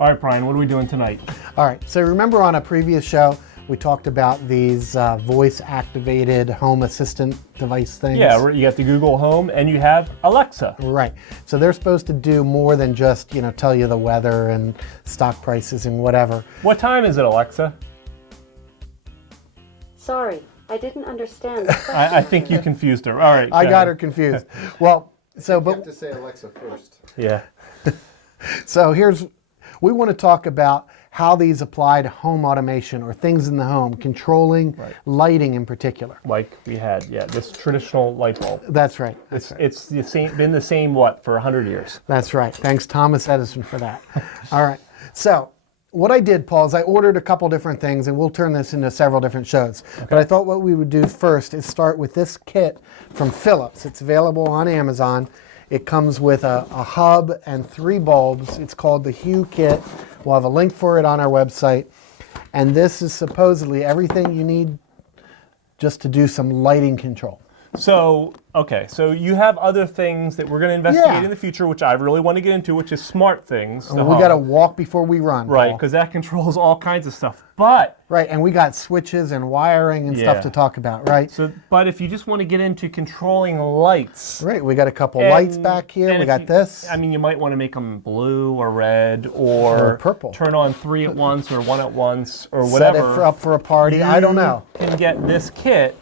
All right, Brian, what are we doing tonight? All right, so remember on a previous show, we talked about these voice-activated home assistant device things? Yeah, you got the Google Home and you have Alexa. Right, so they're supposed to do more than just, tell you the weather and stock prices and whatever. What time is it, Alexa? Sorry, I didn't understand. I think you confused her. All right. I got her confused. Well, so, You have to say Alexa first. Yeah. So we want to talk about how these apply to home automation or things in the home, controlling lighting in particular. Like we had, this traditional light bulb. That's right. It's the same, been the same, for 100 years? That's right. Thanks, Thomas Edison, for that. All right. So what I did, Paul, is I ordered a couple different things, and we'll turn this into several different shows. Okay. But I thought what we would do first is start with this kit from Philips. It's available on Amazon. It comes with a hub and 3 bulbs. It's called the Hue Kit. We'll have a link for it on our website. And this is supposedly everything you need just to do some lighting control. So, okay, so you have other things that we're going to investigate in the future, which I really want to get into, which is smart things. And we got to walk before we run, right? Because that controls all kinds of stuff. But and we got switches and wiring and stuff to talk about, right? So, but if you just want to get into controlling lights, right? We got a couple lights back here. We got this. I mean, you might want to make them blue or red or purple. Turn on 3 at once or 1 at once or whatever. Set it up for a party. I don't know. You can get this kit,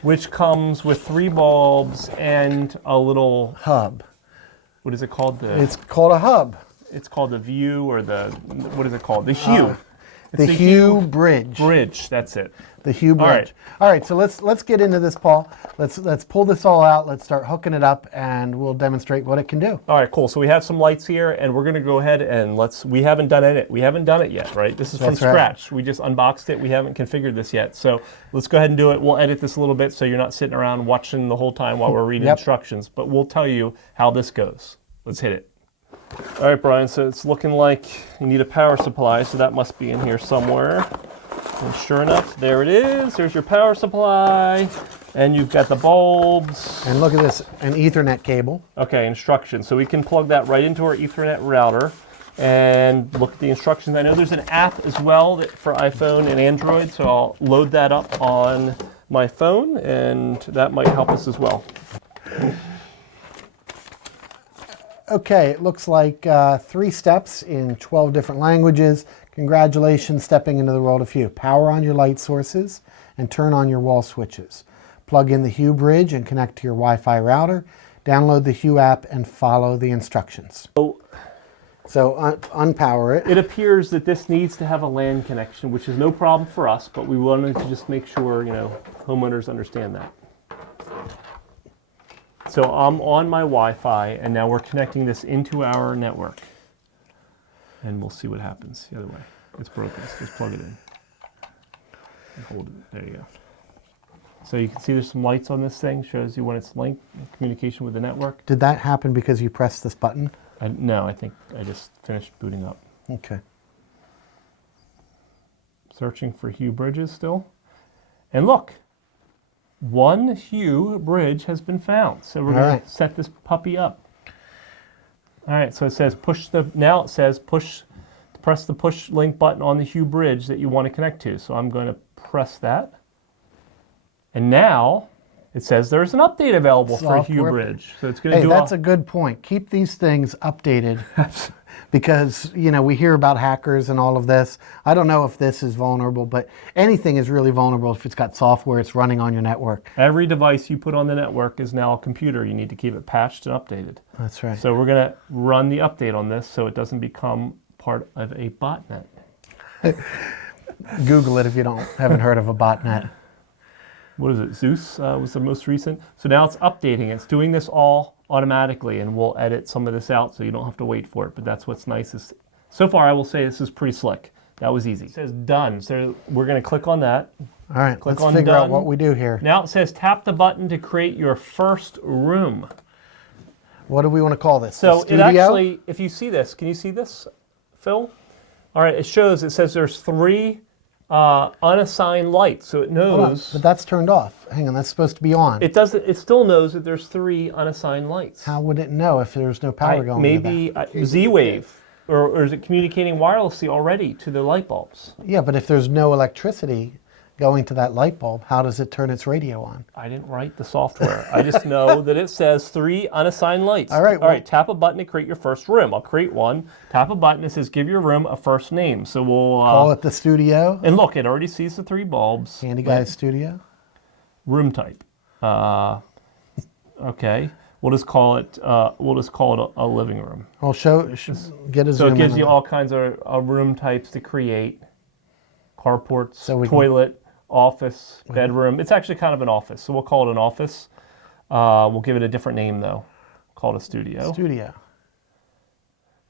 which comes with 3 bulbs and a little hub. What is it called? It's called a hub. It's called the View or what is it called? The Hue. The Hue Bridge. Bridge, that's it. The Hue Bridge. All right, so let's get into this, Paul. Let's pull this all out. Let's start hooking it up, and we'll demonstrate what it can do. All right, cool. So we have some lights here, and we're going to go ahead and we haven't done it. We haven't done it yet, right? This is from scratch. We just unboxed it. We haven't configured this yet. So let's go ahead and do it. We'll edit this a little bit so you're not sitting around watching the whole time while we're reading instructions. But we'll tell you how this goes. Let's hit it. All right, Brian, so it's looking like you need a power supply, so that must be in here somewhere. And sure enough, there it is. There's your power supply, and you've got the bulbs. And look at this, an Ethernet cable. Okay, instructions. So we can plug that right into our Ethernet router and look at the instructions. I know there's an app as well for iPhone and Android, so I'll load that up on my phone, and that might help us as well. Okay, it looks like 3 steps in 12 different languages. Congratulations, stepping into the world of Hue. Power on your light sources and turn on your wall switches. Plug in the Hue Bridge and connect to your Wi-Fi router. Download the Hue app and follow the instructions. So unpower it. It appears that this needs to have a LAN connection, which is no problem for us, but we wanted to just make sure, homeowners understand that. So I'm on my Wi-Fi, and now we're connecting this into our network. And we'll see what happens the other way. It's broken, so just plug it in. And hold it, there you go. So you can see there's some lights on this thing, shows you when it's linked, communication with the network. Did that happen because you pressed this button? No, I think I just finished booting up. Okay. Searching for Hue bridges still. And look. 1 Hue bridge has been found. So we're going to set this puppy up. All right, so it says press the push link button on the Hue bridge that you want to connect to. So I'm going to press that. And now it says there's an update available for Hue bridge. So it's going to do that's a good point. Keep these things updated. Because, we hear about hackers and all of this. I don't know if this is vulnerable, but anything is really vulnerable if it's got software, it's running on your network. Every device you put on the network is now a computer. You need to keep it patched and updated. That's right. So we're going to run the update on this so it doesn't become part of a botnet. Google it if you haven't heard of a botnet. What is it? Zeus was the most recent. So now it's updating. It's doing this all automatically, and we'll edit some of this out so you don't have to wait for it. But that's what's nice. So far, I will say this is pretty slick. That was easy. It says done. So we're going to click on that. All right, let's figure out what we do here. Now it says tap the button to create your first room. What do we want to call this? So it actually, if you see this, can you see this, Phil? All right, it says there's 3 unassigned lights, so it knows. But that's turned off. Hang on, that's supposed to be on. It doesn't. It still knows that there's 3 unassigned lights. How would it know if there's no power going? Maybe Z-Wave. or is it communicating wirelessly already to the light bulbs? Yeah, but if there's no electricity going to that light bulb, how does it turn its radio on? I didn't write the software. I just know that it says 3 unassigned lights. All right. All right, tap a button to create your first room. I'll create one. Tap a button. It says give your room a first name. So we'll... Call it the studio. And look, it already sees the 3 bulbs. Handy Guy's studio. Room type. Okay. We'll just call it a living room. Well, get a So zoom it gives in you on all kinds of room types to create. Carports, So we can- toilet, office, bedroom. It's actually kind of an office, so we'll call it an office. We'll give it a different name though. Call it a studio. that. Studio.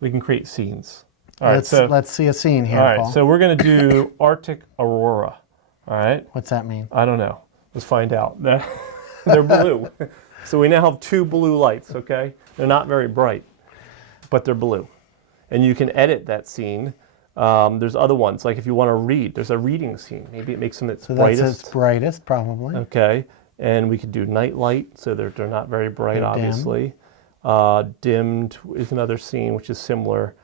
We can create scenes. All right, Let's see a scene here, all right, Paul. so we're going to do Arctic Aurora. All right, What's that mean? I don't know. Let's find out. They're blue. So we now have 2 blue lights, okay? They're not very bright, but they're blue. And you can edit that scene. There's other ones, like if you want to read, there's a reading scene. Maybe it makes them its So brightest. that's its brightest, probably. Okay, and we could do night light, so they're not very bright, They're dim. obviously. Dimmed is another scene, which is similar.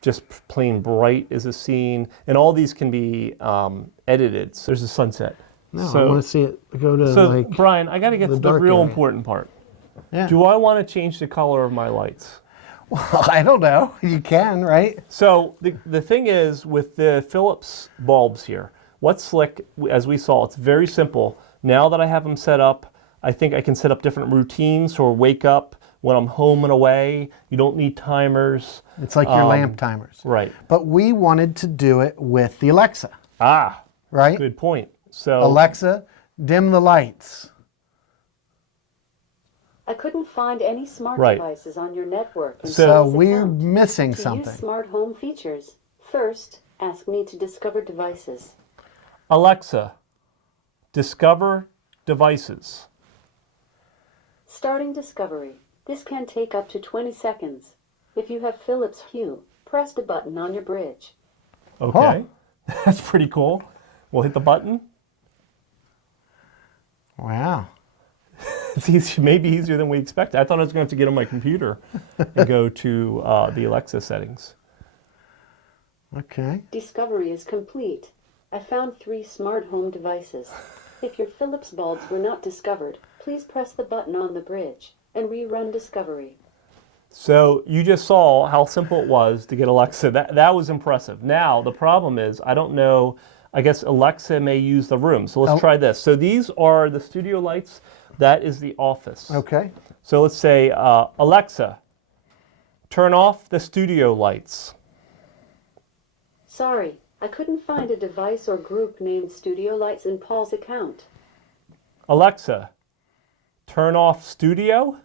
Just plain bright is a scene, and all these can be edited. So there's a sunset. No, so, I want to see it go to so like. Brian, I got to get the to the dark real area. important part. Yeah. Do I want to change the color of my lights? Well, I don't know. You can, right? So the thing is with the Philips bulbs here, what's slick, as we saw, it's very simple. Now that I have them set up, I think I can set up different routines or wake up when I'm home and away. You don't need timers. It's like your lamp timers. Right. But we wanted to do it with the Alexa, Ah, right? good point. So Alexa, dim the lights. I couldn't find any smart Right. devices on your network. in So Paul's we're account. missing To something. use smart home features, first, ask me to discover devices. Alexa, discover devices. Starting discovery. This can take up to 20 seconds. If you have Philips Hue, press the button on your bridge. Okay, that's pretty cool. We'll hit the button. Wow. It's easy, maybe easier than we expected. I thought I was going to have to get on my computer and go to the Alexa settings. Okay. Discovery is complete. I found 3 smart home devices. If your Philips bulbs were not discovered, please press the button on the bridge and rerun discovery. So you just saw how simple it was to get Alexa. That was impressive. Now the problem is, I don't know, I guess Alexa may use the room. So let's try this. So these are the studio lights. That is the office. Okay. So let's say, Alexa, turn off the studio lights. Sorry, I couldn't find a device or group named Studio Lights in Paul's account. Alexa, turn off studio.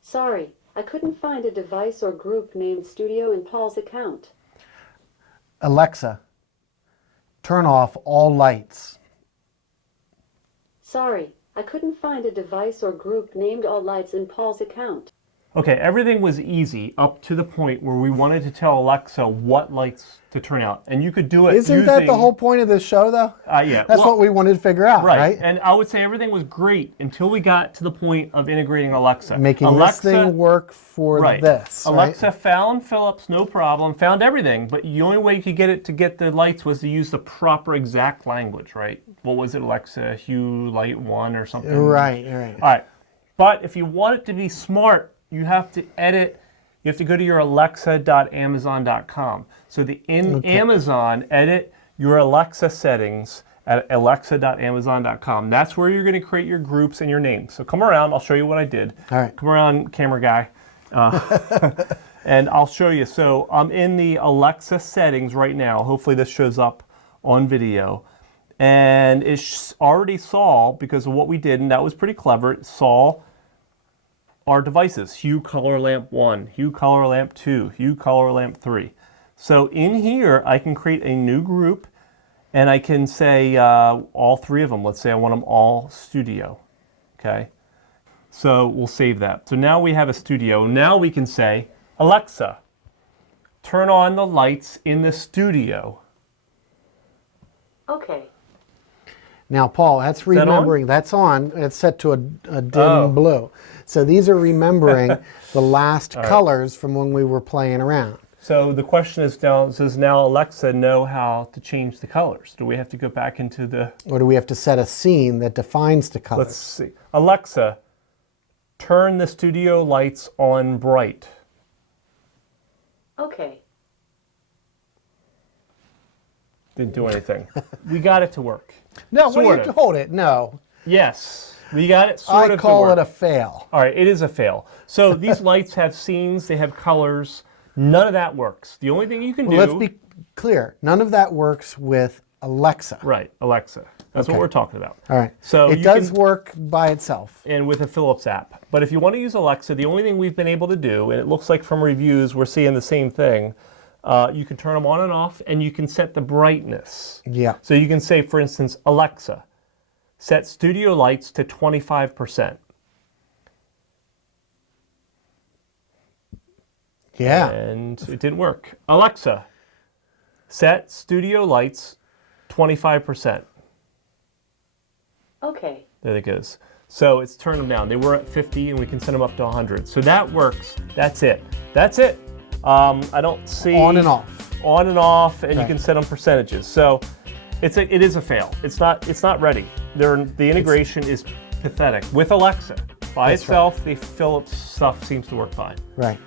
Sorry, I couldn't find a device or group named Studio in Paul's account. Alexa, turn off all lights. Sorry, I couldn't find a device or group named All Lights in Paul's account. Okay, everything was easy up to the point where we wanted to tell Alexa what lights to turn out. And you could do it Isn't that the whole point of this show, though? Yeah. That's well, what we wanted to figure out, right? And I would say everything was great until we got to the point of integrating Alexa. Making Alexa, this thing work for this. Alexa right? found Philips, no problem, found everything, but the only way you could get it to get the lights was to use the proper exact language, right? What was it, Alexa, Hue, Light 1 or something? Right. All right. But if you want it to be smart, you have to edit. You have to go to your alexa.amazon.com. So in Amazon, edit your Alexa settings at alexa.amazon.com. That's where you're going to create your groups and your names. So come around. I'll show you what I did. All right. Come around, camera guy. And I'll show you. So I'm in the Alexa settings right now. Hopefully this shows up on video. And it already saw, because of what we did, and that was pretty clever, it saw our devices: Hue Color Lamp 1, Hue Color Lamp 2, Hue Color Lamp 3. So in here, I can create a new group, and I can say all 3 of them. Let's say I want them all studio, okay? So we'll save that. So now we have a studio. Now we can say, Alexa, turn on the lights in the studio. Okay. Now, Paul, that's remembering. That's on. It's set to a dim blue. So these are remembering the last colors from when we were playing around. So the question is now, does now Alexa know how to change the colors? Do we have to go back into the... Or do we have to set a scene that defines the colors? Let's see. Alexa, turn the studio lights on bright. Okay. Didn't do anything. We got it to work. No, Sort of. hold it. No. Yes, we got it sort of I to call work. it a fail. All right, it is a fail. So these lights have scenes, they have colors. None of that works. The only thing you can do... Let's be clear. None of that works with Alexa. Right, Alexa. That's what we're talking about. All right. So it does work by itself. And with a Philips app. But if you want to use Alexa, the only thing we've been able to do, and it looks like from reviews we're seeing the same thing, you can turn them on and off, and you can set the brightness. Yeah. So you can say, for instance, Alexa, set studio lights to 25%. Yeah. And it didn't work. Alexa, set studio lights 25%. Okay. There it goes. So it's turned them down. They were at 50 and we can send them up to 100. So that works. That's it. That's it. I don't see... On and off. On and off, and you Right. can set them percentages. So it is a fail. It's not ready. The integration is pathetic. With Alexa, by That's itself, the Philips stuff seems to work fine. Right.